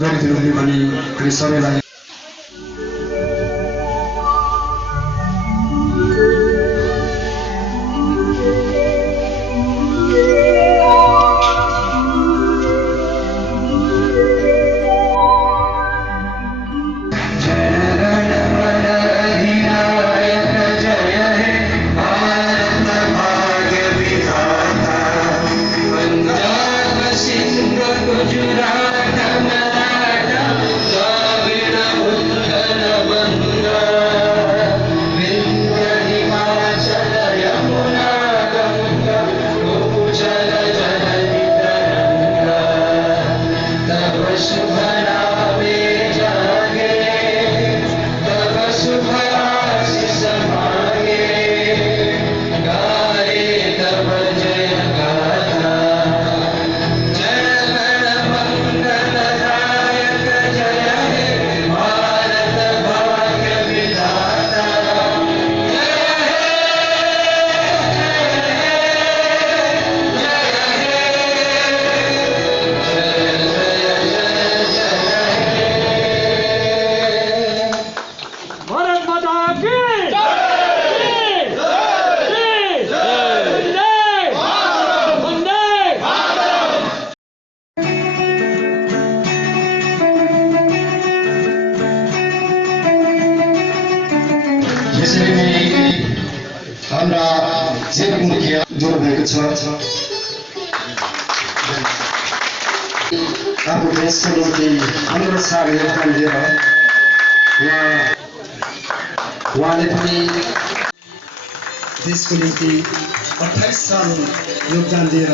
गरिदिनु हुने भनी हामी सबैलाई हाम्रा जेठ मुखिया जोड भएको छ आफ्नो देशको निम्ति 15 साल योगदान दिएर उहाँले पनि देशको निम्ति 28 साल योगदान दिएर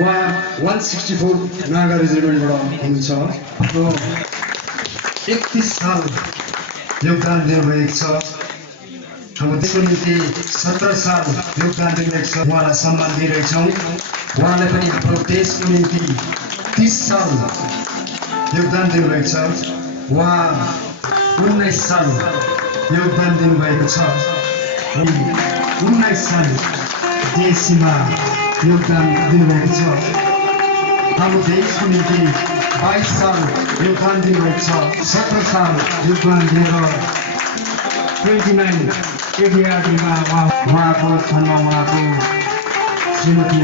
उहाँ 164 नागा रेजिमेन्टबाट हुनुहुन्छ र 31 साल योगदान दिनुभएको छ। हाम्रो देशको निम्ति 17 साल योगदान दिनुभएको छ। उहाँलाई सम्मान दिइरहेछौँ। उहाँले पनि हाम्रो देशको निम्ति 30 साल योगदान दिनुभएको छ। उहाँ 19 साल योगदान दिनुभएको छ। 19 साल देशमा योगदान दिनुभएको छ। हाम्रो देशको निम्ति 22 साल योगदान दिनुभएको छ। 17 साल योगदान दिएर 29 एडिआरडीमा उहाँको स्थानमा उहाँको श्रीमती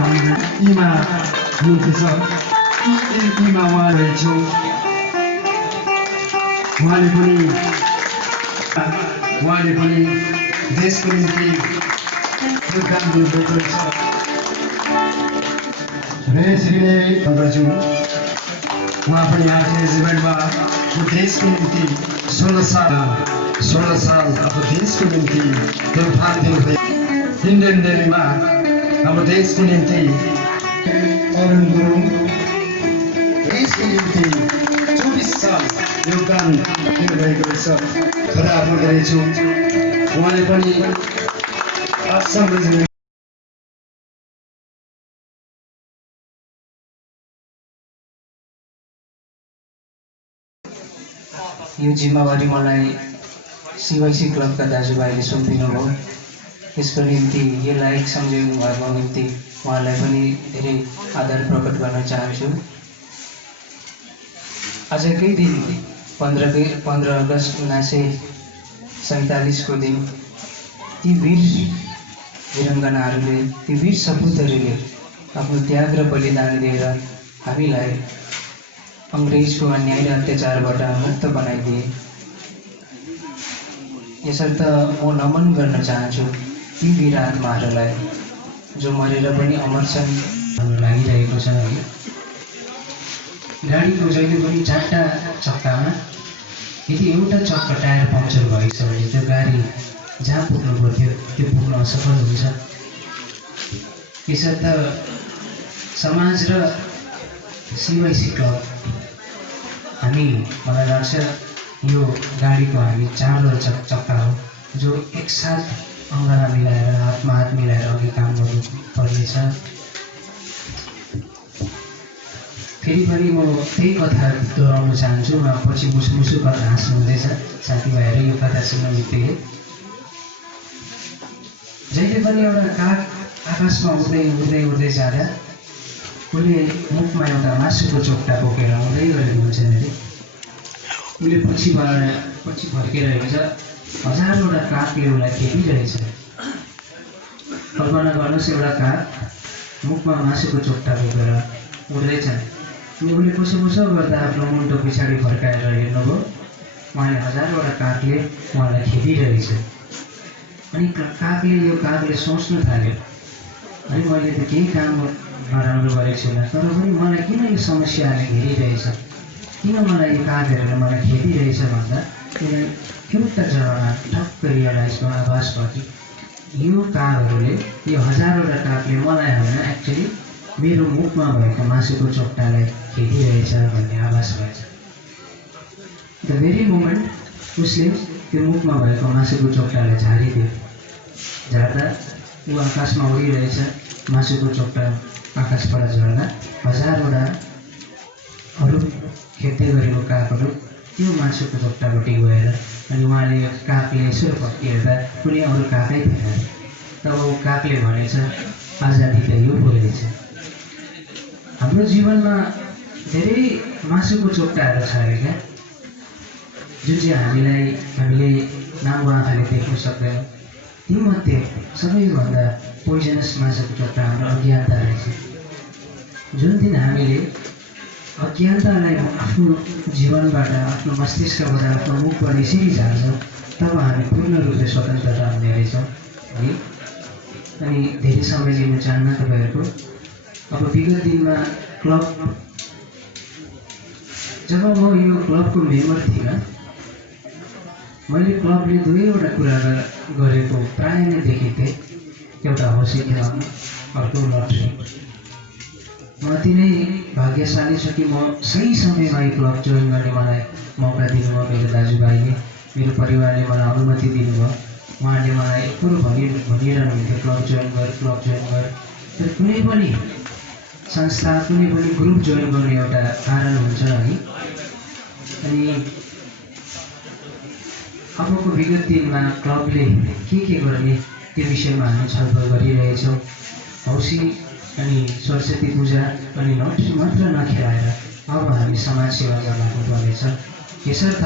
इमा हुनुहुन्थ्यो। इमा उहाँ रहेछौँ। उहाँले पनि देशको निम्ति योगदान दिनुभएको छ। श्रीले दाजु उहाँ पनि आफ्नो रेजिमेन्टमा देशको निम्ति 16 साल आफ्नो देशको निम्ति योगदान दिनुभयो। इन्डियन नेभीमा हाम्रो देशको निम्ति अरुण गुरुङ देशको निम्ति 24 साल योगदान दिनुभएको रहेछ। खदा बोल्दैछु। उहाँले पनि आसाम रेजिमेन्ट यो जिम्मेवारी मलाई सीवाईसी क्लबका दाजुभाइले सुम्पिनु भयो। यसको निम्ति यो लायक सम्झिनु भएको निम्ति उहाँलाई पनि धेरै आदर प्रकट गर्न चाहन्छु। आजकै दिन 15 अगस्त 1947 को दिन ती वीर वीरङ्गनाहरूले ती वीर सपुतहरूले आफ्नो त्याग र बलिदान दिएर हामीलाई अंग्रेजको अन्याय र अत्याचारबाट मुक्त बनाइदिए। यसर्थ म नमन गर्न चाहन्छु ती वीर आत्माहरूलाई जो मरेर पनि अमर छन्। लागिरहेको छ है। गाडीको जहिले पनि 4टा चक्कामा यदि एउटा चक्का टायर पङ्क्चर भएछ भने त्यो गाडी जहाँ पुग्नु पर्थ्यो त्यो पुग्न असफल हुन्छ। यसर्थ समाज र सीवाईसी क्लब हामी मलाई लाग्छ यो गाडीको हामी 4 चक्का हो जो एकसाथ अङ्गारा मिलाएर हातमा हात मिलाएर अघि काम गर्नु पर्नेछ। फेरि पनि म त्यही कथा दोहोऱ्याउन चाहन्छु। पछि मुसुमुसु गरेर हाँस्नु हुँदैछ साथीभाइहरू यो कथा सुन्न बित्तिकै। जहिले पनि एउटा काग आकाशमा उड्दै जाँदा उसले मुखमा एउटा मासुको चोक्टा बोकेर आउँदै गरेको उसले पछि फर्केर हेर्छ, हजारवटा कागले उसलाई खेपिरहेछ। कल्पना गर्नुहोस्, एउटा काग मुखमा मासुको चोट्टा बोकेर उड्दैछन् अनि उसले कसो गर्दा आफ्नो मुन्टो पछाडि फर्काएर हेर्नुभयो, उहाँले हजारवटा कागले उहाँलाई खेपिरहेछ। अनि कागले सोच्न थाल्यो, अनि मैले त केही काम नराम्रो गरेको छुइनँ, तर पनि मलाई किन यो समस्याले घेरिरहेछ, किन मलाई यो कागहरूले मलाई खेपिरहेछ भन्दा उसलाई एउटा जग्गामा ठक्क रियलाइजको आभास भयो कि यो कागहरूले, यो हजारवटा कागले मलाई होइन, एक्चुअली मेरो मुखमा भएको मासुको चोट्टालाई खेपिरहेछ भन्ने आभास भएछ। द भेरी मोमेन्ट उसले त्यो मुखमा भएको मासुको चोट्टालाई झारिदियो। झार्दा ऊ आकाशमा उडिरहेछ, मासुको चोट्टा आकाशबाट झर्दा हजारवटा अरू खेप्दै गरेको कागहरू त्यो मासुको चोट्टापट्टि गएर, अनि उहाँले कागले यसो हेर्दा कुनै अरू कागै थिएन। तब ऊ कागले भनेछ, आजादी त यो पो रहेछ। हाम्रो जीवनमा धेरै मासुको चोट्टाहरू छ अरे क्या, जुन चाहिँ हामीले नाङ्गो आँखाले देख्न सक्दैनौँ। तीमध्ये सबैभन्दा पोइजनस मासुको चोट्टा हाम्रो अज्ञानता रहेछ। जुन दिन हामीले अज्ञानतालाई आफ्नो जीवनबाट, आफ्नो मस्तिष्कबाट, आफ्नो मुखबाट यसरी झार्छौँ, तब हामी पूर्ण रूपले स्वतन्त्रता हुने रहेछौँ है। अनि धेरै समय लिन चाहन्न तपाईँहरूको। अब विगत दिनमा जब म यो क्लबको मेम्बर थिइनँ, मैले क्लबले दुईवटा कुरा गरेको प्राय नै देखेको थिएँ। एउटा हौसी क्लब, अर्को लटरी। म अति नै भाग्यशाली छु कि म सही समयमा यो क्लब जोइन गर्ने मलाई मौका दिनुभयो। मेरो दाजुभाइले, मेरो परिवारले मलाई अनुमति दिनुभयो। उहाँले मलाई कुरो भनिरहनुहुन्थ्यो, क्लब जोइन गर। तर कुनै पनि संस्था, कुनै पनि ग्रुप जोइन गर्ने एउटा कारण हुन्छ है। अनि अबको विगत दिनमा क्लबले के गर्ने त्यो विषयमा हामी छलफल गरिरहेछौँ। औँसी अनि सरस्वती पूजा अनि लटरी मात्र नखेलाएर अब हामी समाज सेवामा लाग्नुपर्नेछ। यसर्थ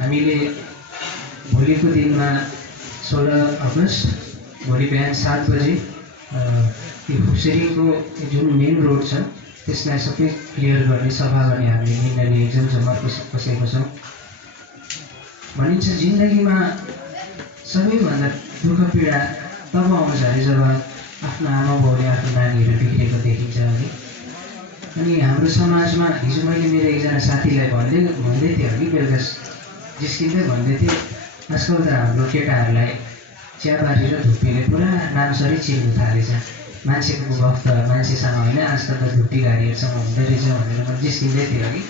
हामीले भोलिको दिनमा 16 अगस्त भोलि बिहान 7 बजे यो फुसेरीको जुन मेन रोड छ त्यसलाई सबै क्लियर गर्ने, सफा गर्ने हामीले निर्णय लिएको छौँ, जम्मा बसेको छौँ। भनिन्छ जिन्दगीमा सबैभन्दा दुःख पीडा तब आउँछ अरे जब आफ्नो आमा बाउले आफ्नो नानीहरू बिग्रेको देखिन्छ है। अनि हाम्रो समाजमा हिजो मैले मेरो एकजना साथीलाई भन्दै थिएँ कि बेलुका जिस्किँदै भन्दै थिएँ, आजकल त हाम्रो केटाहरूलाई चियाबारी र धुप्पीले पुरा नामसरी चिन्नु थालेछ। मान्छेको वक्त मान्छेसँग होइन, आजकल त धुप्पी गाडीहरूसँग हुँदो रहेछ भनेर म जिस्किँदै थिएँ कि।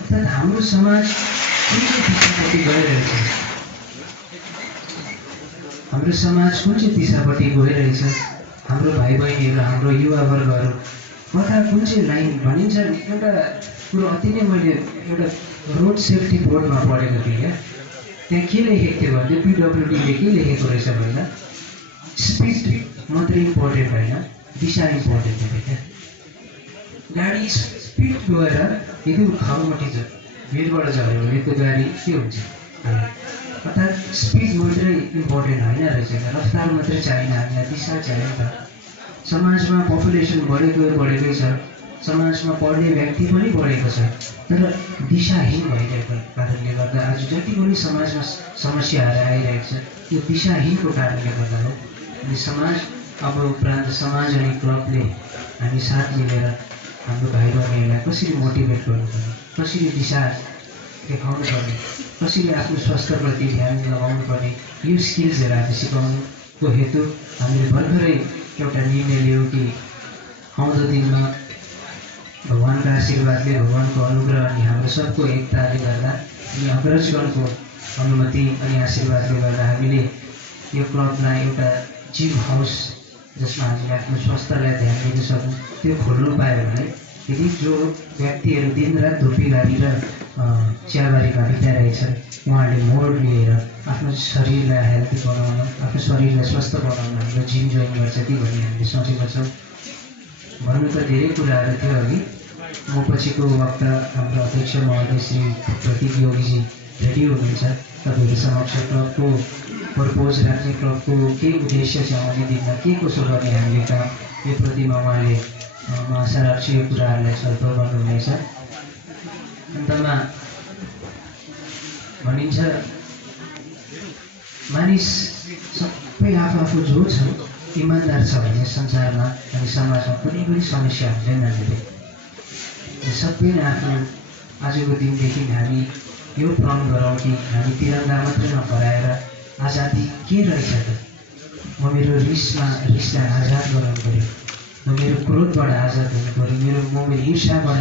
अर्थात् हाम्रो समाज कुन चाहिँ दिशापट्टि गइरहेछ, हाम्रो समाज कुन चाहिँ दिशापट्टि गइरहेछ, हाम्रो भाइ बहिनीहरू, हाम्रो युवावर्गहरू कता कुन चाहिँ लाइन भनिन्छ। एउटा कुरो अति नै मैले एउटा रोड सेफ्टी बोर्डमा पढेको थिएँ क्या। त्यहाँ के लेखेको थियो भने PWDले के लेखेको रहेछ भन्दा स्पिड मात्रै इम्पोर्टेन्ट होइन, दिशा इम्पोर्टेन्ट थियो क्या। गाडी स्पिड गएर यदि खाउमटी भिडबाट झऱ्यो भने त्यो गाडी के हुन्छ। अर्थात् स्पिड मात्रै इम्पोर्टेन्ट होइन रहेछ, रफ्तार मात्रै चाहिएन, हामीलाई दिशा चाहियो त। समाजमा पपुलेसन बढेकै छ, समाजमा पढ्ने व्यक्ति पनि बढेको छ, तर दिशाहीन भइरहेको कारणले गर्दा आज जति पनि समाजमा समस्याहरू आइरहेको छ यो दिशाहीनको कारणले गर्दा हो। अनि समाज अब उपरान्त समाज अनि क्लबले हामी साथ मिलेर हाम्रो भाइ बहिनीहरूलाई कसरी मोटिभेट गर्नुपर्ने, कसरी दिशा देखाउनु पर्ने, कसरी आफ्नो स्वास्थ्यप्रति ध्यान लगाउनु पर्ने, यो स्किल्सहरू हामी सिकाउनुको हेतु हामीले भर्खरै एउटा निर्णय लियौँ कि आउँदो दिनमा भगवान्का आशीर्वादले, भगवान्को अनुग्रह अनि हाम्रो सबको एकताले गर्दा अनि अग्रजगणको अनुमति अनि आशीर्वादले गर्दा हामीले यो क्लबलाई एउटा जिम हाउस जसमा हामीले आफ्नो स्वास्थ्यलाई ध्यान दिन सकौँ त्यो खोल्नु पायो भने, यदि जो व्यक्तिहरू दिनरात धुप्पी गाडी र चियाबारीमा बिताइरहेछन् उहाँहरूले मोड लिएर आफ्नो शरीरलाई हेल्दी बनाउन, आफ्नो शरीरलाई स्वस्थ बनाउन हाम्रो जिम जोइन गर्छ कि भन्ने हामीले सोचेका छौँ। भन्नु त धेरै कुराहरू थियो अघि, म पछिको वक्ता हाम्रो अध्यक्ष महोदय श्री प्रतीक योगीजी रेडी हुनुहुन्छ तपाईँहरू समक्ष क्लबको पर्पोज राख्ने क्लबको के उद्देश्य छ आउने दिनमा के कसो गर्ने हामीले काम यो प्रतिमा उहाँले म आशा राख्छु यो कुराहरूलाई छलफल गर्नुहुनेछ। अन्तमा भनिन्छ मानिस सबै आफू जो छ इमान्दार छ भने संसारमा अनि समाजमा कुनै पनि समस्या हुँदैन हामीले सबै नै आफ्नो आजको दिनदेखि हामी यो प्रण गरौँ कि हामी तिरङ्गा मात्र नफहराएर आजादी के रहेछ त म मेरो रिसलाई आजाद गराउनु पऱ्यो म मेरो क्रोधबाट आजाद हुनु पऱ्यो मेरो ईर्ष्याबाट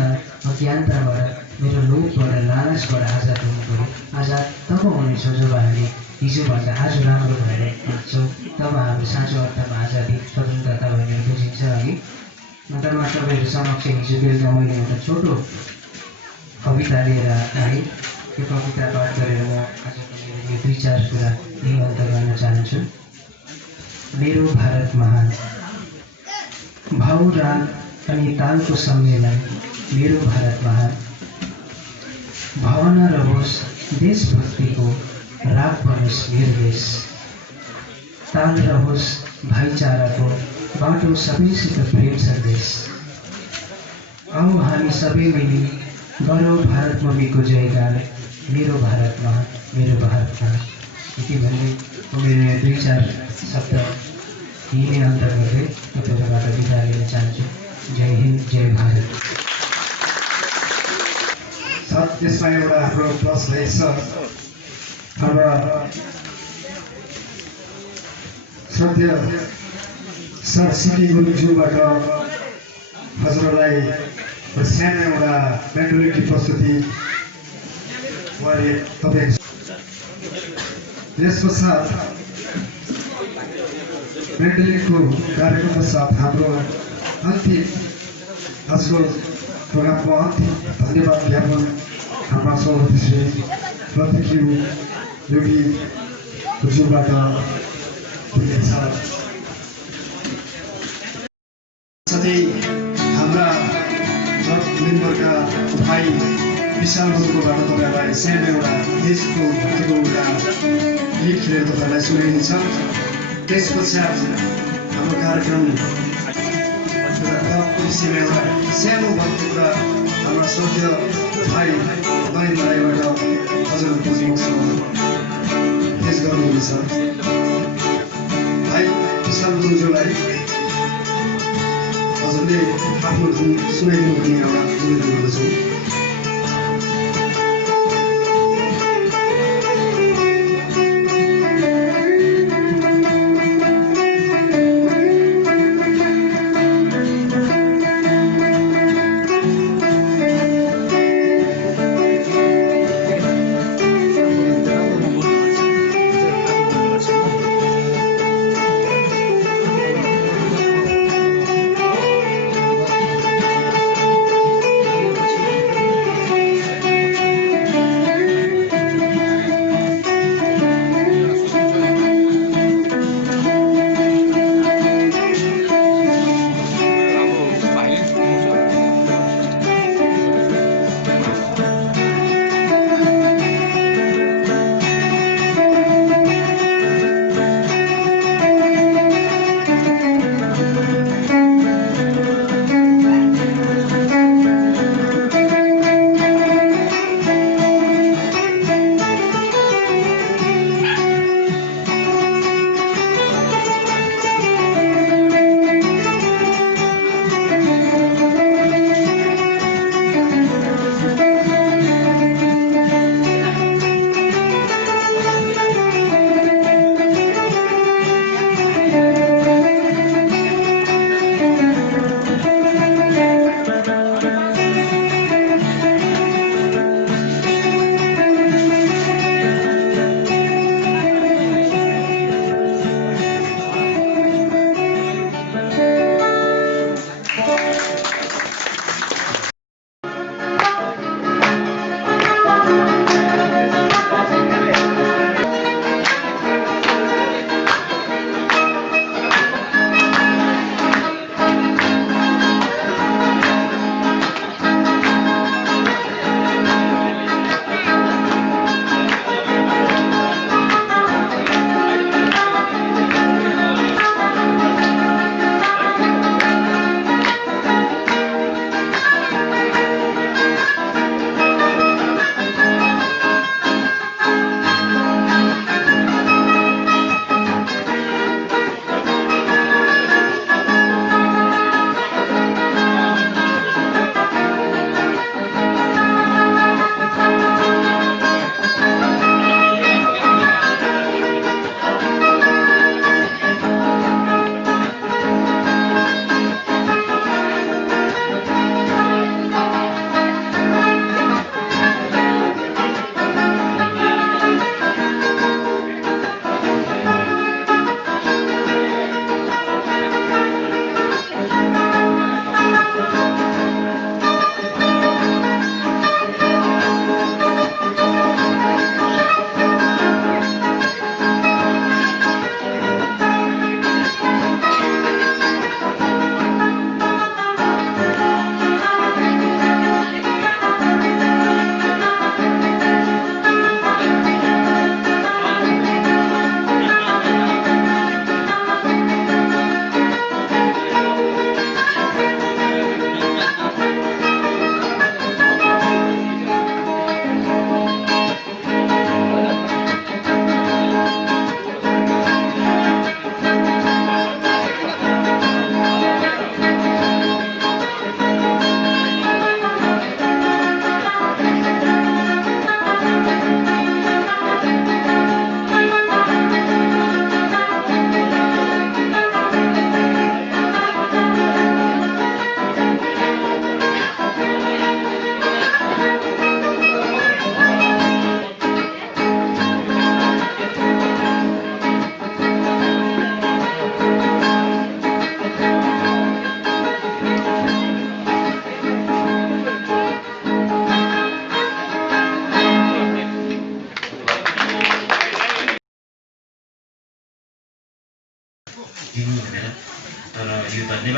अज्ञानताबाट मेरो लोभबाट लालचबाट आजाद हुनु पऱ्यो। आजाद तब हुनेछौँ जब हामी हिजोभन्दा आज राम्रो भएर हिँड्छौँ तब हाम्रो साँचो अर्थमा आजादी स्वतन्त्रता भनेर बुझिन्छ है। अन्तमा तपाईँहरू समक्ष हिजो बेलुका मैले एउटा छोटो कविता लिएर आएँ यो कविता पाठ गरेर म आजको मेरो यो 2-4 कुरा यही अन्त गर्न चाहन्छु। मेरो भारत महान भाव राग अनि तालको सम्मेलन मेरो भारत महान भावना रहोस् देशभक्तिको राग बनोस् मेरो देश ताल रहोस् भाइचाराको बाटो सबैसित प्रेम सन्देश आऊ हामी सबै मिली गरौँ भारत मम्मीको जयगान मेरो भारत महान मेरो भारत महान यति भन्ने मेरो 2-4 शब्द यही नै अन्त गर्दै तपाईँहरूबाट बिदा लिन चाहन्छु। जय हिन्द जय भारत। त्यसमा एउटा हाम्रो प्लस रहेछ हाम्रा श्रद्धेय सर सिटी गुरुज्यूबाट हजुरलाई सानो एउटा मेन्टलिटी प्रस्तुति उहाँले तपाईँ यस पश्चात मेन्टलिटीको कार्यक्रम पश्चात हाम्रो अन्तिम आजको प्रोग्रामको अन्तिम धन्यवाद ज्ञापन हाम्रा सभापति श्री प्रतीक योगी गुरुज्यूबाट दिनेछ। साथै हाम्रा क्लब मेम्बरका भाइ विशाल बजुकोबाट तपाईँहरूलाई सानो एउटा देशको भक्तिको एउटा गीत खेलेर तपाईँहरूलाई सुनाइनेछ। त्यस पश्चात हाम्रो कार्यक्रम क्लबको विषयमा एउटा सानो वक्तव्य हाम्रा श्रद्धेय भाइ नरेन्द्र राईबाट हजुरहरूको समक्ष पेश गर्नुहुनेछ। भाइ विशाल बजुलाई हजुरले आफ्नो धुन सुनाइदिनु भन्ने एउटा निवेदन गर्दछु।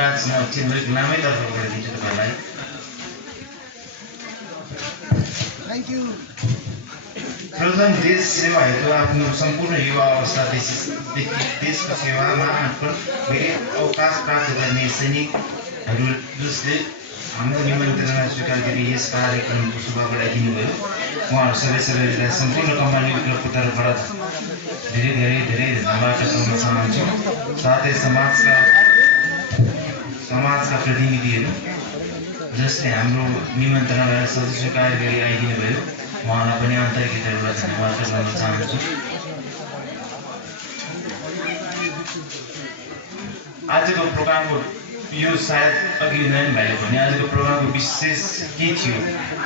धन्यवाद चिन्हको नामै तर्फबाट दिन्छु तपाईँलाई। खेलधन देश सेवा हेतु आफ्नो सम्पूर्ण युवा अवस्थादेखि देशको सेवामा आफ्नो धेरै अवकाश प्राप्त गर्ने सैनिकहरू जसले हाम्रो निमन्त्रणा स्वीकार गरी यस कार्यक्रमको शुभबाट दिनुभयो, उहाँहरू सबैलाई सम्पूर्ण कम्पनी क्लबको तर्फबाट धेरै धेरै धेरै धन्यवाद दिन चाहन्छु। साथै समाजका प्रतिनिधिहरू जसले हाम्रो निमन्त्रणालाई सधैँ स्वीकार गरी आइदिनु भयो, उहाँलाई पनि आन्तरिक हृदयबाट धन्यवाद गर्न चाहन्छु। आजको प्रोग्रामको यो सायद अघि नयन भाइले भने आजको प्रोग्रामको विशेष के थियो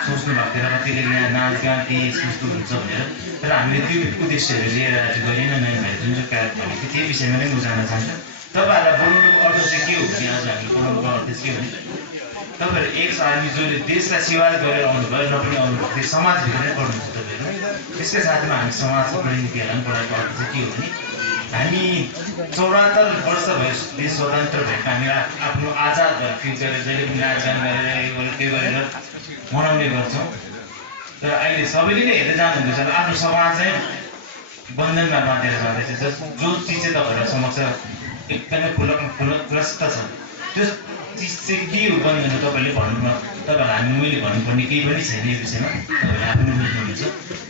सोच्नु भएको थियो, कतिले यहाँ नाचगान के यस्तो हुन्छ भनेर, तर हामीले त्यो उद्देश्यहरू लिएर आज गरेन। नयन भाइले जुन चाहिँ कार्य भनेको थियो त्यो विषयमा नै म जान्न चाहन्छु। तपाईँहरूलाई बोलाउनुको अर्थ चाहिँ के हो भने आज हामी बोलाउनुको अर्थ चाहिँ के हो भने तपाईँहरू एक आदमी जसले देशलाई सेवा गरेर आउनुभयो र पनि आउनुभएको थियो, समाजभित्र नै पढ्नुहुन्छ तपाईँहरू। त्यसकै साथमा हामी समाजको प्रतिनिधिहरूलाई पनि पढाएको अर्थ चाहिँ के हो भने हामी 74 वर्ष भयो देश स्वतन्त्र भएको, हामी आफ्नो आजाद भएर फिल गरेर जहिले पनि नाचगान गरेर त्यो गरेर मनाउने गर्छौँ। तर अहिले सबैले नै हेर्दै जानुहुँदैछ, आफ्नो समाज चाहिँ बन्धनमा बाँधेर जाँदैछ। जो चिज चाहिँ तपाईँहरूलाई समक्ष एकदमै खुलस्त छ, त्यो चिज चाहिँ के हो बन्धन हो तपाईँले भन्नुमा, तपाईँहरूलाई मैले भन्नुपर्ने केही पनि छैन यो विषयमा, तपाईँहरूले आफ्नो बुझ्नुहुन्छ।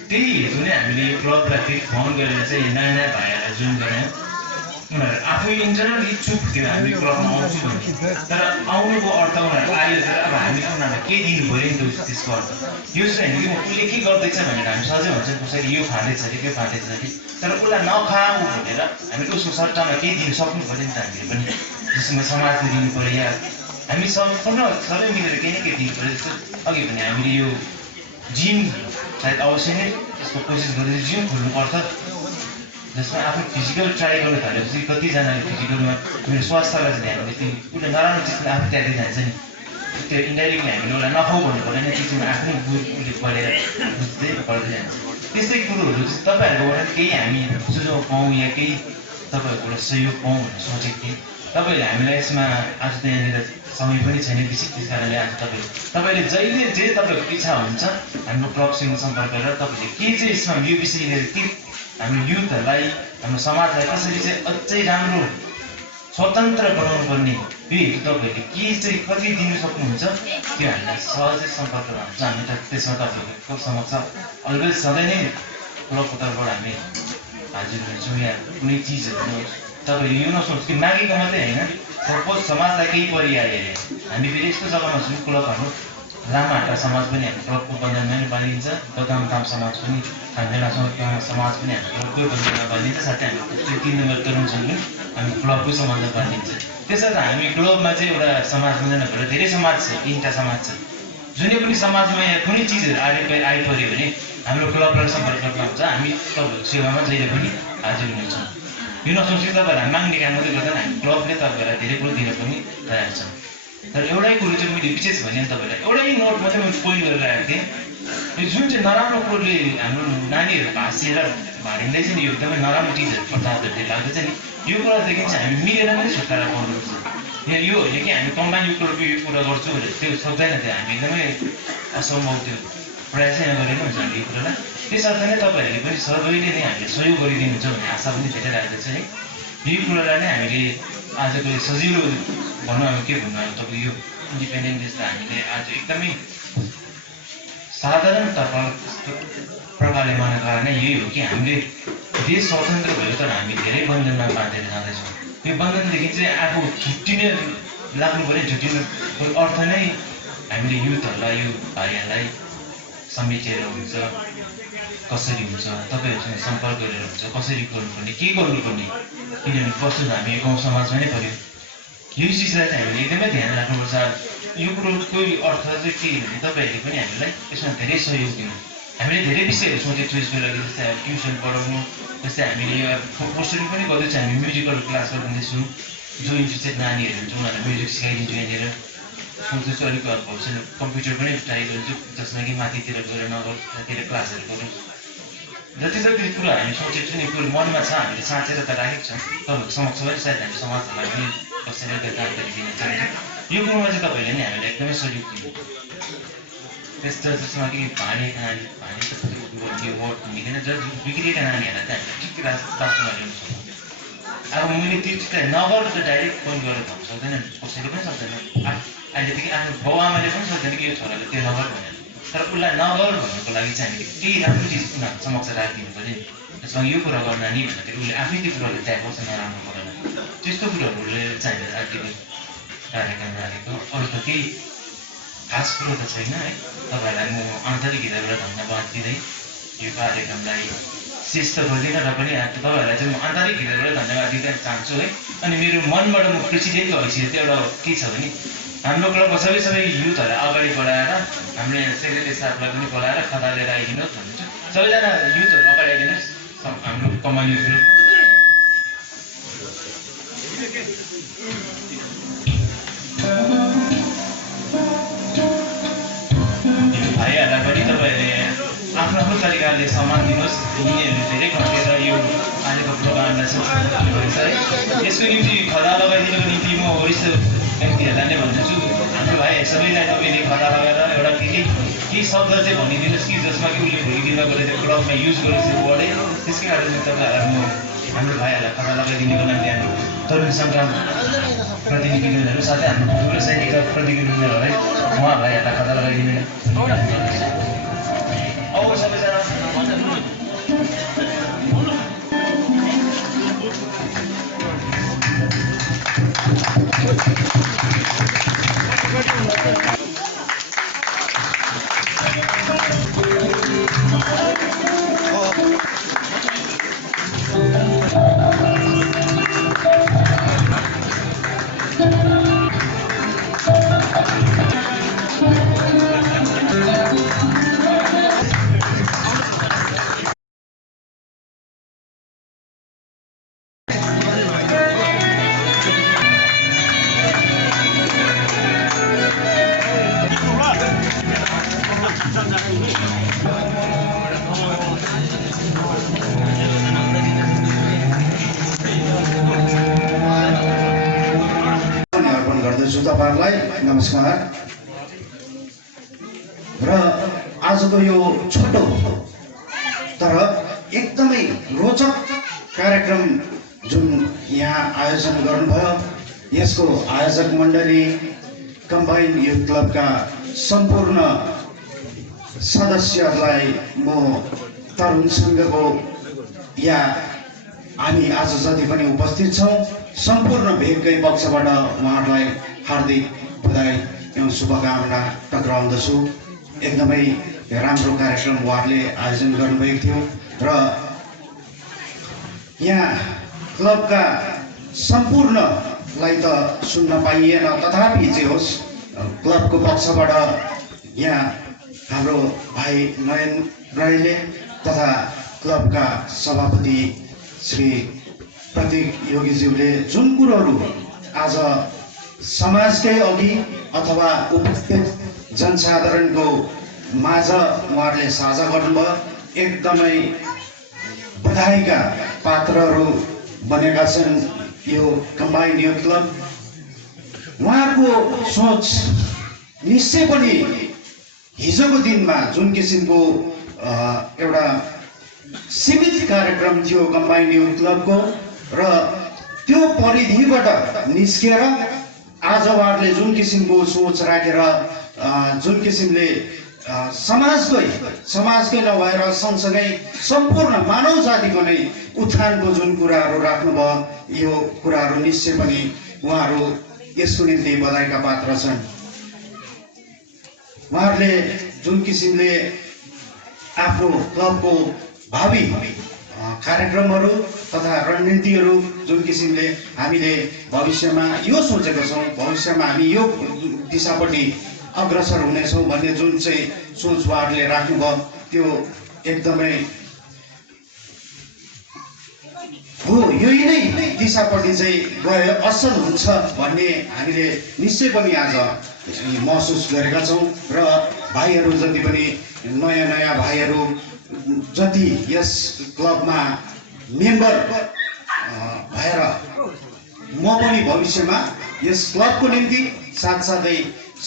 त्यही हेतु नै हामीले यो क्लबलाई फेरि फोन गरेर चाहिँ नयाँ नयाँ भाइहरूलाई जुन गरायौँ। उनीहरू आफै इन्टरनल इच्छुक थियो हामी क्लबमा आउँछु भन्ने, तर आउनुको अर्थ उनीहरू आयो तर अब हामीले उनीहरूलाई के दिनु पऱ्यो नि त त्यसको अर्थ। यो चाहिँ होइन कि म उसले के गर्दैछ भनेर हामी सधैँ भन्छौँ कसैले यो खाँदैछ अरे त्यो खाँदैछ अरे, तर उसलाई नखाऊ भनेर हामीले उसको सट्टामा केही दिनु सक्नु पऱ्यो नि त हामीले पनि। जसमा समाजले दिनु पऱ्यो या हामी सबै मिलेर केही न केही दिनु पऱ्यो। जस्तो अघि भने हामीले यो जिम सायद अवश्य नै त्यसको कोसिस गर्दै जिम खोल्नुपर्छ, जसमा आफ्नो फिजिकल ट्राई गर्नु थालेपछि कतिजनाले फिजिकलमा मेरो स्वास्थ्यलाई चाहिँ ध्यान दिन्छ, उसले नराम्रो चिजले आफू त्याग्दै जान्छ नि, त्यो इन्डाइरेक्टली हामीले उसलाई नखाऊ भन्नु पर्दैन, चिजमा आफ्नै उसले पढेर बुझ्दै पढ्दै जान्छ। त्यस्तै कुरोहरू चाहिँ तपाईँहरूकोबाट केही हामी सुझाउ पाऊँ या केही तपाईँहरूकोबाट सहयोग पाऊँ भनेर सोचेको थिएँ। तपाईँले हामीलाई यसमा आज त यहाँनिर समय पनि छैन विशेष, त्यस कारणले आज तपाईँले जहिले जे तपाईँहरूको इच्छा हुन्छ हाम्रो क्लबसँग सम्पर्क गरेर तपाईँले के चाहिँ यसमा यो विषय लिएर के हाम्रो युथहरूलाई हाम्रो समाजलाई कसरी चाहिँ अझै राम्रो स्वतन्त्र बनाउनु पर्ने यो हेतु तपाईँहरूले के चाहिँ कति दिनु सक्नुहुन्छ त्यो हामीलाई सहजै सम्पर्क हुन्छ। हामी त त्यसमा तपाईँहरूको समक्ष अलवेज सधैँ नै क्लबको तर्फबाट हामी हाजिर हुन्छौँ। या कुनै चिजहरू तपाईँले यो नसोच कि मागेको मात्रै होइन, सपोज समाजलाई केही परिहाल्यो अरे हामी फेरि यस्तो जग्गामा छौँ, क्लब हाम्रो लामाहाटा समाज पनि हाम्रो क्लबको बन्धनमा नै बाँधिन्छ, बदामताम समाज पनि खान्डेला समाज पनि हाम्रो क्लबकै बन्धनमा बाँधिन्छ, साथै हामी 3 नम्बर तरुणसँग पनि हामी क्लबकै समाजमा बाँधिन्छ। त्यसर्थ हामी क्लबमा चाहिँ एउटा समाज मात्रै नभएर धेरै समाज छ, 3टा समाज छ। जुनै पनि समाजमा या कुनै चिजहरू आइपऱ्यो भने हाम्रो क्लबलाई सम्पर्क गर्नु हुन्छ, हामी तपाईँहरूको सेवामा जहिले पनि हाजिर हुनेछौँ। यो नसोच्नु तपाईँहरूलाई माग्ने काम मात्रै गर्दैन, हामी क्लबले तपाईँहरूलाई धेरै कुरो दिन पनि तयार छ। तर एउटै कुरो चाहिँ मैले विशेष भने तपाईँलाई एउटै नोट मात्रै मैले पोइन्ट गरेर राखेको थिएँ, यो जुन चाहिँ नराम्रो कुरोले हाम्रो नानीहरू भाँसिएर भाँडिँदैछ नि, यो एकदमै नराम्रो चिजहरू पदार्थहरूले लाग्दैछ नि, यो कुरादेखि चाहिँ हामी मिलेर पनि छुटकारा पाउनुपर्छ। यहाँ यो होइन कि हामी कम्बाइन यो कुरा गर्छु भनेर त्यो सक्दैन, थियो हामी एकदमै असम्भव त्यो प्रयासै नगरेको हुन्छ हामी यो कुरालाई। त्यसर्थ नै तपाईँहरूले पनि सबैले नै हामीले सहयोग गरिदिनुहुन्छ भन्ने आशा पनि धेरै राख्दछ है। यो कुरालाई नै हामीले आजको सजिलो भनौँ, अब के भन्नु, अब तपाईँको यो इन्डिपेन्डेन्ट डेजलाई हामीले आज एकदमै साधारण प्रकारले मनाएको कारण यही हो कि हामीले देश स्वतन्त्र भयो तर हामी धेरै बन्धनमा बाँधेर जाँदैछौँ। यो बन्धनदेखि चाहिँ आफू छुट्टिने लाग्नु पऱ्यो, छुट्टिनुको अर्थ नै हामीले युथहरूलाई यो भाइहरूलाई समेटेर हुन्छ, कसरी हुन्छ तपाईँहरूसँग सम्पर्क गरेर हुन्छ, कसरी गर्नुपर्ने के गर्नुपर्ने, किनभने कस्तो हामी गाउँ समाजमा नै पऱ्यो। यो चिजलाई चाहिँ हामीले एकदमै ध्यान राख्नुपर्छ। यो कुरोको अर्थ चाहिँ के भने तपाईँहरूले पनि हामीलाई यसमा धेरै सहयोग दिनु। हामीले धेरै विषयहरू सोचेको छु यसको लागि, जस्तै ट्युसन पढाउनु, जस्तै हामीले यो पोस्टरिङ पनि गर्दैछौँ, हामी म्युजिकल क्लास गर्दैछौँ, जो इन्ट्रेस्टेड नानीहरू हुन्छ उनीहरूलाई म्युजिक सिकाइदिन्छु यहाँनिर। सोच्दैछु अलिक भविष्यमा कम्प्युटर पनि ट्राई गर्छु, जसमा कि माथितिर गएर नगर क्लासहरू गरौँ। जति जति कुरा हामी सोचेको छु नि कुरो मनमा छ, हामीले साँचेर त राखेको छौँ, तपाईँहरूको समक्ष पनि सायद हामी समाजहरूलाई पनि कसैलाई त्यो जानकारी दिन चाहन्छु। यो कुरोमा चाहिँ तपाईँले नै हामीलाई एकदमै सहयोग दिनु त्यस्तो जसमा कि भाँडे त यो वर्ड मिलेन बिग्रिएका नानीहरूलाई चाहिँ हामीले ठिक रास्तामा ल्याउनु सक्छौँ। अब मैले त्यो चिजलाई नगर त डाइरेक्ट फोन गरेर भन्नु सक्दैन कसैले पनि सक्दैन अहिलेदेखि आफ्नो बाउ आमाले पनि सक्दैन कि यो छोराले त्यो नगर भनेर तर उसलाई नगर भन्नुको लागि चाहिँ हामीले केही राम्रो चिज उनीहरूको समक्ष राखिदिनु पऱ्यो नि जसमा यो कुरा गर्न नि भन्दाखेरि उसले आफै त्यो कुराले ट्याग गर्छ नराम्रो कुरालाई त्यस्तो कुराहरूले चाहिँ हामीले आजको कार्यक्रम राखेको अरू त केही खास कुरो त छैन है। तपाईँहरूलाई म आन्तरिक हृदयबाट धन्यवाद दिँदै यो कार्यक्रमलाई शेष त गर्दिनँ र पनि तपाईँहरूलाई चाहिँ म आन्तरिक हृदयबाट धन्यवाद दिन चाहन्छु है। अनि मेरो मनबाट म प्रेसिडेन्टको हैसियत चाहिँ एउटा के छ भने हाम्रो क्लबको सबै युथहरूलाई अगाडि बढाएर हामीले सेक्रेटरी स्टाफलाई पनि बोलाएर खाता लिएर आइदिनुहोस् भन्छु। सबैजना युथहरू अगाडि आइदिनुहोस् हाम्रो कमान्ड ग्रुप भाइहरूलाई पनि तपाईँहरूले आफ्नो आफ्नो तरिकाले सम्मान दिनुहोस्। यिनीहरूले धेरै खटेर यो अहिलेको प्रोग्रामलाई सफल गर्नुभएछ है। यसको निम्ति खदा लगाइदिनुको निम्ति म वरिष्ठ व्यक्तिहरूलाई नै भन्दछु हाम्रो भाइ सबैलाई तपाईँले खदा लगाएर एउटा केही शब्द चाहिँ भनिदिनुहोस् कि जसमा कि उसले भोलि दिनमा गएर त्यो क्लबमा युज गरेको थियो वर्डै त्यसकै कारण चाहिँ तपाईँहरूलाई म हाम्रो भाइहरूलाई खदा लगाइदिनुको लागि हाम्रो तरुण सङ्ग्राम प्रतिनिधिहरू साथै हाम्रो ठुलो सैनिकका प्रतिनिधिहरू है उहाँ भाइहरूलाई खदा लगाइदिनु अब सबैजना तपाईँहरूलाई नमस्कार र आजको यो छोटो तर एकदमै रोचक कार्यक्रम जुन यहाँ आयोजन गर्नुभयो यसको आयोजक मण्डली कम्बाइन्ड युथ क्लबका सम्पूर्ण सदस्यहरूलाई म तरुण सङ्घको हामी आज जति पनि उपस्थित छौँ सम्पूर्ण भेगकै पक्षबाट उहाँहरूलाई हार्दिक बधाई एवं शुभकामना टक्राउँदछु। एकदमै राम्रो कार्यक्रम उहाँहरूले आयोजन गर्नुभएको थियो र यहाँ क्लबका सम्पूर्णलाई त सुन्न पाइएन तथापि जे होस् क्लबको पक्षबाट यहाँ हाम्रो भाइ नयन राईले तथा क्लबका सभापति श्री प्रतीक योगीज्यूले जुन कुरोहरू आज समाजकै अघि अथवा उपस्थित जनसाधारणको माझ उहाँहरूले साझा गर्नुभयो एकदमै बधाईका पात्रहरू बनेका छन् यो कम्बाइन्ड युथ क्लब। उहाँहरूको सोच निश्चय पनि हिजोको दिनमा जुन किसिमको एउटा सीमित कार्यक्रम थियो कम्बाइन्ड युथ क्लबको र त्यो परिधिबाट निस्केर आज उहाँहरूले जुन किसिमको सोच राखेर जुन किसिमले समाजकै नभएर सँगसँगै सम्पूर्ण मानव जातिको नै उत्थानको जुन कुराहरू राख्नुभयो यो कुराहरू निश्चय पनि उहाँहरू यसको निम्ति बधाईका पात्र छन्। उहाँहरूले जुन किसिमले आफ्नो क्लबको भावी कार्यक्रमहरू तथा रणनीतिहरू जुन किसिमले हामीले भविष्यमा यो सोचेका छौँ भविष्यमा हामी यो दिशापट्टि अग्रसर हुनेछौँ भन्ने जुन चाहिँ सोच उहाँहरूले राख्नुभयो त्यो एकदमै हो यही नै दिशापट्टि चाहिँ गए असल हुन्छ भन्ने हामीले निश्चय पनि आज महसुस गरेका छौँ र भाइहरू जति पनि नयाँ भाइहरू जति यस क्लबमा मेम्बर भएर म पनि भविष्यमा यस क्लबको निम्ति साथसाथै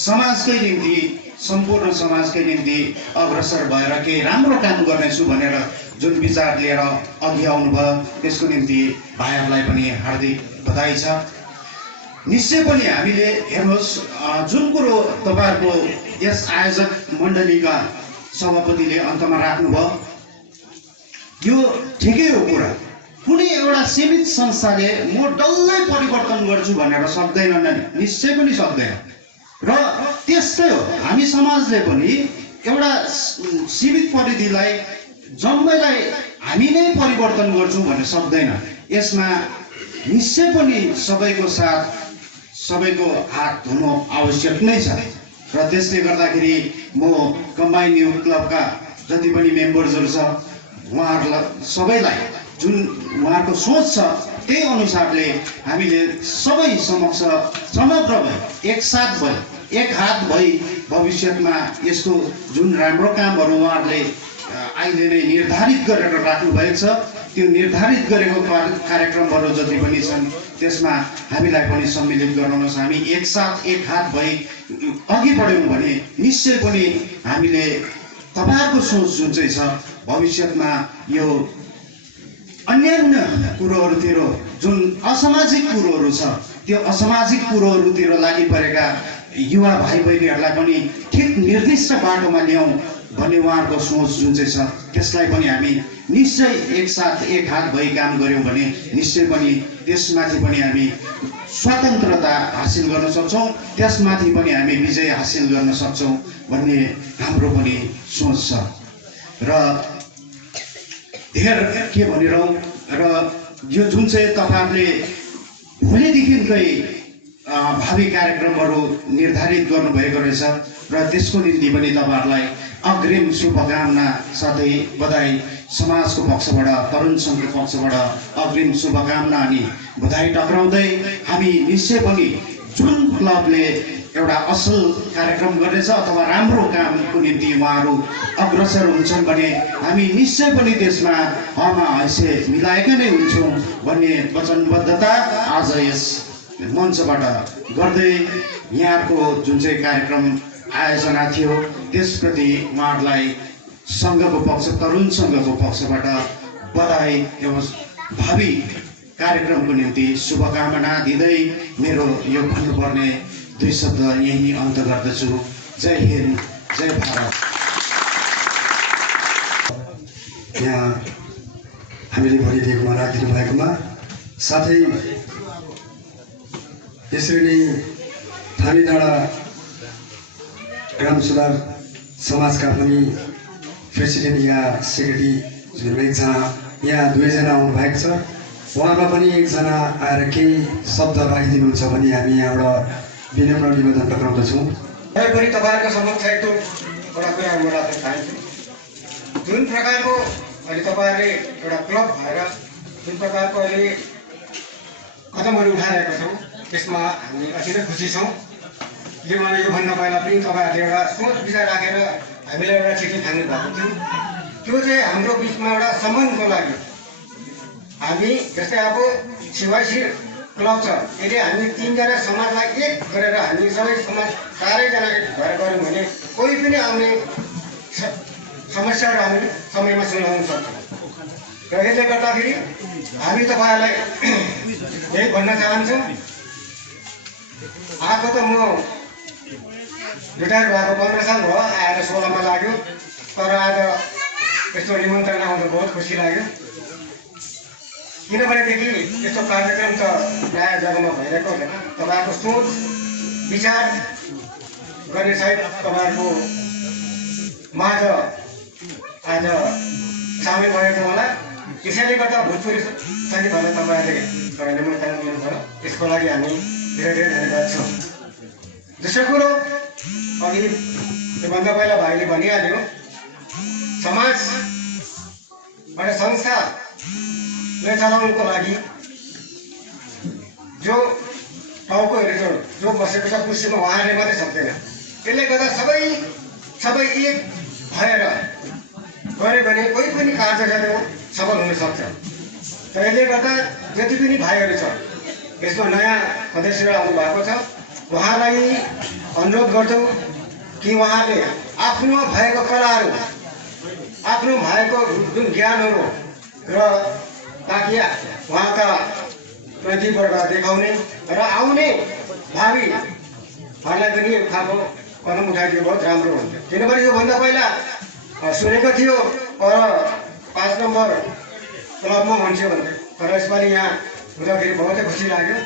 समाजकै निम्ति सम्पूर्ण समाजकै निम्ति अग्रसर भएर केही राम्रो काम गर्नेछु भनेर जुन विचार लिएर अघि आउनुभयो त्यसको निम्ति भाइहरूलाई पनि हार्दिक बधाई छ। निश्चय पनि हामीले हेर्नुहोस् जुन कुरो तपाईँहरूको यस आयोजक मण्डलीका सभापतिले अन्तमा राख्नुभयो यो ठिकै हो कुरा। कुनै एउटा सीमित संस्थाले म डल्लै परिवर्तन गर्छु भनेर सक्दैन नि, निश्चय पनि सक्दैन। र त्यस्तै हो हामी समाजले पनि एउटा सीमित परिधिलाई जम्मैलाई हामी नै परिवर्तन गर्छौँ भन्ने सक्दैन। यसमा निश्चय पनि सबैको साथ सबैको हात हुनु आवश्यक नै छ। र त्यसले गर्दाखेरि म कम्बाइन युथ क्लबका जति पनि मेम्बर्सहरू छ उहाँहरूलाई सबैलाई जुन उहाँको सोच छ त्यही अनुसारले हामीले सबै समक्ष समग्र भई एकसाथ भई एक हात भई भविष्यमा यस्तो जुन राम्रो कामहरू उहाँहरूले अहिले नै निर्धारित गरेर राख्नुभएको छ त्यो निर्धारित गरेको कार्यक्रमहरू जति पनि छन् त्यसमा हामीलाई पनि सम्मिलित गराउनुहोस्। हामी एकसाथ एक हात भई अघि बढ्यौँ भने निश्चय पनि हामीले तपाईँहरूको सोच जुन चाहिँ छ भविष्यमा यो अन्यान्य कुरोहरूतिर जुन असामाजिक कुरोहरू छ त्यो असामाजिक कुरोहरूतिर लागि परेका युवा भाइ बहिनीहरूलाई पनि ठिक निर्दिष्ट बाटोमा ल्याउँ भन्ने उहाँहरूको सोच जुन चाहिँ छ त्यसलाई पनि हामी निश्चय एकसाथ एक हात भई काम गऱ्यौँ भने निश्चय पनि त्यसमाथि पनि हामी स्वतन्त्रता हासिल गर्न सक्छौँ, त्यसमाथि पनि हामी विजय हासिल गर्न सक्छौँ भन्ने हाम्रो पनि सोच छ। र धेर के भनिरहँ र यो जुन चाहिँ तपाईँहरूले भोलिदेखिकै भावी कार्यक्रमहरू निर्धारित गर्नुभएको रहेछ र त्यसको निम्ति पनि तपाईँहरूलाई अग्रिम शुभकामना साथै बधाई समाजको पक्षबाट तरुण सङ्घको पक्षबाट अग्रिम शुभकामना अनि बधाई टक्राउँदै हामी निश्चय पनि जुन क्लबले एउटा असल कार्यक्रम गर्नेछ अथवा राम्रो कामको निम्ति उहाँहरू अग्रसर हुन्छन् भने हामी निश्चय पनि त्यसमा हैसे मिलाएका नै हुन्छौँ भन्ने वचनबद्धता आज यस मञ्चबाट गर्दै यहाँको जुन चाहिँ कार्यक्रम आयोजना थियो त्यसप्रति उहाँहरूलाई सङ्घको पक्ष तरुण सङ्घको पक्षबाट बधाई एवं भावी कार्यक्रमको निम्ति शुभकामना दिँदै मेरो यो भन्नुपर्ने दुई शब्द यही अन्त गर्दछु। जय हिन्द, जय भारत। यहाँ हामीले भनिदिएकोमा राखिदिनु भएकोमा साथै यसरी नै थामी डाँडा ग्राम सुधार समाजका पनि प्रेसिडेन्ट या सेक्रेटरी जुन एकजना यहाँ दुवैजना आउनुभएको छ उहाँमा पनि एकजना आएर केही शब्द राखिदिनुहुन्छ भने हामी यहाँबाट विनम्र निवेदन टक्राउँदछौँ। मैले पनि तपाईँहरूको समक्ष एउटा कुरा म राख्न चाहन्छु। जुन प्रकारको अहिले तपाईँहरूले एउटा क्लब भएर जुन प्रकारको अहिले कदमहरू उठाइरहेका छौँ त्यसमा हामी अति नै खुसी छौँ। यो मलाई योभन्दा पहिला पनि तपाईँहरूले एउटा सोच विचार राखेर हामीलाई एउटा चिठी थाल्नु भएको थियो। त्यो चाहिँ हाम्रो बिचमा एउटा सम्बन्धको लागि हामी जस्तै अब सिवाइसी क्लब छ यदि हामी तीनजना समाजलाई एक गरेर हामी सबै समाज चारैजना एक भएर गऱ्यौँ भने कोही पनि आउने समस्याहरू हामी समयमा सुनाउन सक्छौँ। र यसले गर्दाखेरि हामी तपाईँहरूलाई यही भन्न चाहन्छौँ। आएको त म रिटायर भएको 15 साल भयो, आएर 16मा लाग्यो, तर आज यस्तो निमन्त्रणा आउँदा बहुत खुसी लाग्यो। किनभनेदेखि यस्तो कार्यक्रम त प्रायः जग्गामा भइरहेको हुँदैन। तपाईँहरूको सोच विचार गर्ने सायद तपाईँहरूको माझ आज सामेल भएको होला। त्यसैले गर्दा भोजपुरी साथीभाइलाई तपाईँहरूले निमन्त्रणा दिनुभयो, त्यसको लागि हामी धेरै धेरै धन्यवाद छौँ। दोस्रो कुरो अघि योभन्दा पहिला भाइले भनिहाल्यो, समाजबाट संस्थाले चलाउनुको लागि जो टाउकोहरू जो बसेको छ कुर्सीमा उहाँहरूले मात्रै सक्दैन। त्यसले गर्दा सबै एक भएर गऱ्यो भने कोही पनि कार्य गर्नु सफल हुन सक्छ। र यसले गर्दा जति पनि भाइहरू छ यसमा नयाँ सदस्य आउनु भएको छ। उहाँलाई अनुरोध गर्छौँ कि उहाँले आफ्नो भएको कलाहरू, आफ्नो भएको जुन ज्ञानहरू र ताकि उहाँका प्रतिवर्ग देखाउने र आउने भावीहरूलाई पनि खालको कदम उठाइदियो बहुत राम्रो हुन्छ। किनभने योभन्दा पहिला सुनेको थियो पर 5 नम्बर क्लबमा हुन्थ्यो भन्दै, तर यसपालि यहाँ हुँदाखेरि बहुतै खुसी लाग्यो।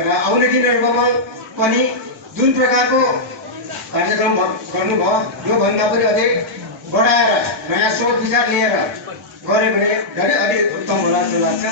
र आउने दिनहरूमा पनि जुन प्रकारको कार्यक्रम गर्नुभयो योभन्दा पनि अझै बढाएर नयाँ सोच विचार लिएर गऱ्यो भने धेरै अलि उत्तम होला जस्तो लाग्छ।